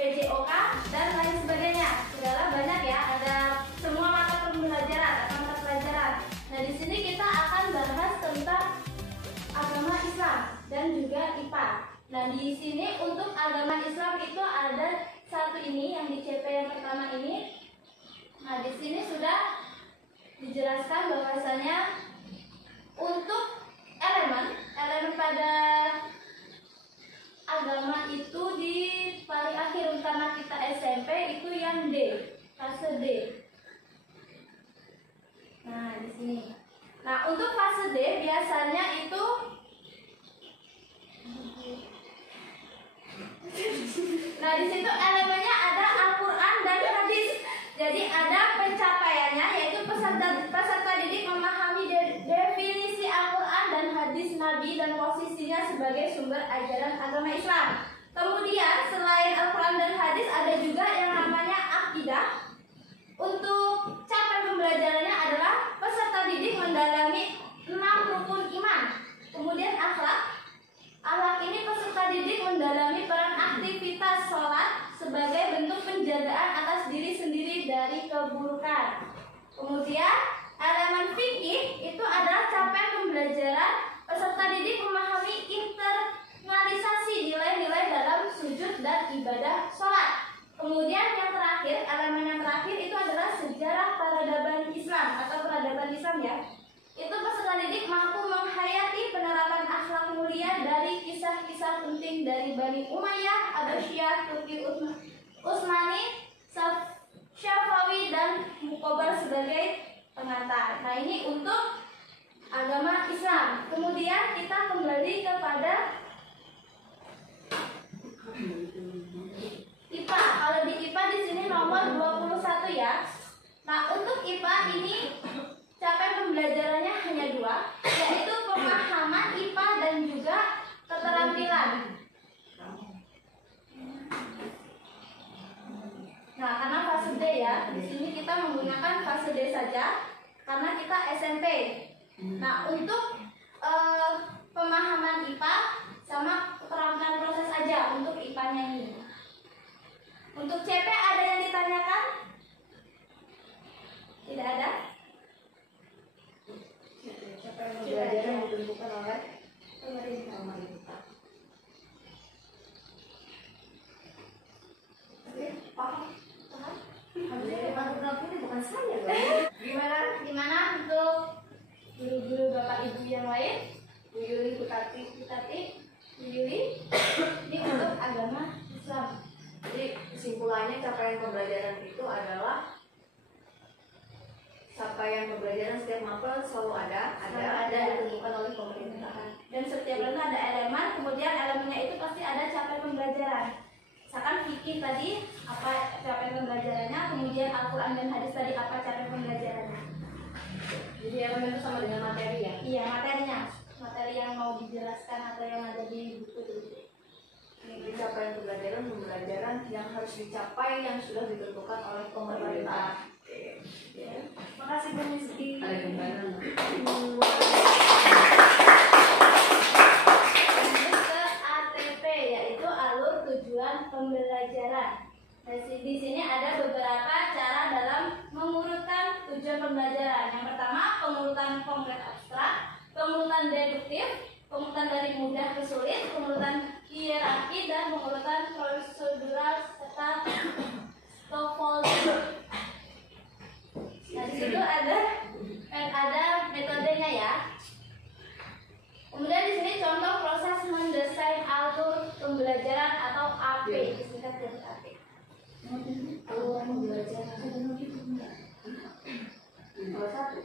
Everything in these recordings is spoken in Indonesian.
PJOK, dan lain sebagainya. Sudahlah banyak ya, ada semua mata pembelajaran, mata pelajaran. Nah, di sini kita akan bahas tentang agama Islam dan juga IPA. Nah, di sini untuk agama Islam itu ada satu ini yang di CP yang pertama ini. Nah, di sini sudah dijelaskan bahwasanya untuk elemen pada agama itu di paling akhir karena kita SMP itu yang D, fase D. Nah, di sini. Nah, untuk fase D biasanya itu nah, di situ elemennya ada Al-Qur'an dan hadis. Jadi ada pencapaiannya yaitu peserta didik memahami definisi Al-Qur'an dan hadis Nabi dan posisinya sebagai sumber ajaran agama Islam. Kemudian selain Al-Qur'an dan hadis ada juga yang namanya akidah. Untuk capaian pembelajarannya adalah peserta didik mendalami 6 rukun iman. Kemudian akhlak. Akhlak ini peserta didik mendalami peran aktivitas sholat sebagai bentuk penjagaan atas diri sendiri dari keburukan. Kemudian elemen fikih itu adalah capaian pembelajaran peserta didik memahami internalisasi nilai-nilai dalam sujud dan ibadah sholat. Kemudian yang terakhir, elemen yang terakhir itu adalah sejarah peradaban Islam atau peradaban Islam ya. Itu peserta didik mampu menghayati penerapan akhlak mulia dari kisah-kisah penting dari Bani Umayyah, Abbasiyah, Turki Utsmani, Syafawi, dan Muqobar sebagai pengantar. Nah, ini untuk agama Islam. Kemudian kita kembali kepada IPA. Kalau di IPA di sini nomor 21 ya. Nah, untuk IPA ini capaian pembelajarannya hanya 2, yaitu pemahaman IPA dan juga keterampilan. Nah, karena fase D ya, di sini kita menggunakan fase D saja karena kita SMP. Nah, untuk pemahaman IPA sama keterampilan proses aja untuk IPA-nya ini. Untuk CP ada yang ditanyakan? Tidak ada? Pembelajaran yang ditentukan oleh pemerintah. Paham? Ini bukan saya loh. Gimana untuk guru-guru bapak ibu yang lain? Bu Yuli, Bu Tati, Bu Yuli. Ini untuk agama Islam. Jadi kesimpulannya capaian pembelajaran itu adalah capaian pembelajaran setiap mapel selalu ada ditentukan oleh pemerintahan. Dan setiap bulan ada elemen, kemudian elemennya itu pasti ada capaian pembelajaran. Misalkan fikih tadi apa capaian pembelajarannya, kemudian Al-Qur'an dan hadis tadi apa capaian pembelajarannya. Jadi elemen itu sama dengan materi ya? Iya, materinya. Materi yang mau dijelaskan atau yang ada di buku itu. Ini capaian pembelajaran yang harus dicapai yang sudah ditentukan oleh pemerintah. Oke. Ya. Makasih Bu Miski. Ada gambaran. Lanjut ke ATP, yaitu alur tujuan pembelajaran. Nah, di sini ada beberapa cara dalam mengurutkan tujuan pembelajaran. Yang pertama, pengurutan konkret abstrak, pengurutan deduktif, pengurutan dari mudah ke sulit, pengurutan hierarki, dan pengurutan prosedural serta scaffolding. Nah, di situ ada metodenya ya. Kemudian di sini contoh proses mendesain alur pembelajaran atau AP, disingkat dari AP. Alur pembelajaran. Nomor 1.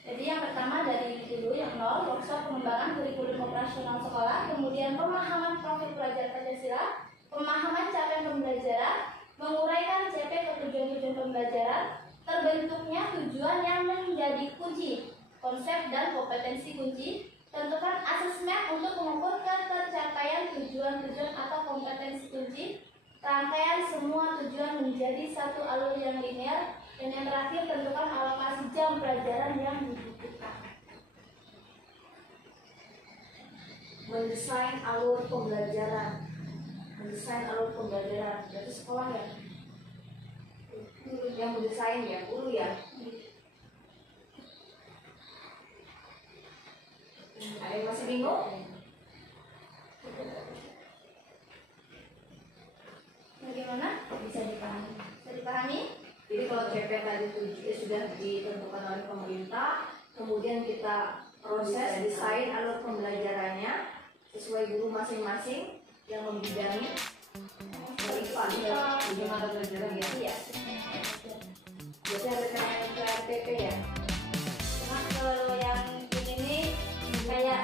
Jadi yang pertama dari dulu yang 0, workshop pengembangan kurikulum operasional sekolah, kemudian pemahaman profil pelajar Pancasila, pemahaman capaian pembelajaran, menguraikan CP ke tujuan-tujuan pembelajaran, terbentuknya tujuan yang menjadi kunci, konsep dan kompetensi kunci, tentukan asesmen untuk mengukur ketercapaian tujuan-tujuan atau kompetensi kunci, rangkaian semua tujuan menjadi satu alur yang linear, dan yang terakhir tentukan alokasi jam pelajaran yang dibutuhkan. Mendesain alur pembelajaran. Mendesain pembelajaran, berarti sekolah ya. Yang mendesain ya, guru ya. Ada yang masih bingung? Bagaimana? Bisa dipahami. Bisa dipahami? Jadi kalau CP tadi sudah ditentukan oleh pemerintah, kemudian kita proses desain alur pembelajarannya sesuai guru masing-masing yang membidangi. IPA, gimana pelajaran ya? Iya. Jadi ada kenaikan ke RTP ya. Cuma kalau yang ini kayak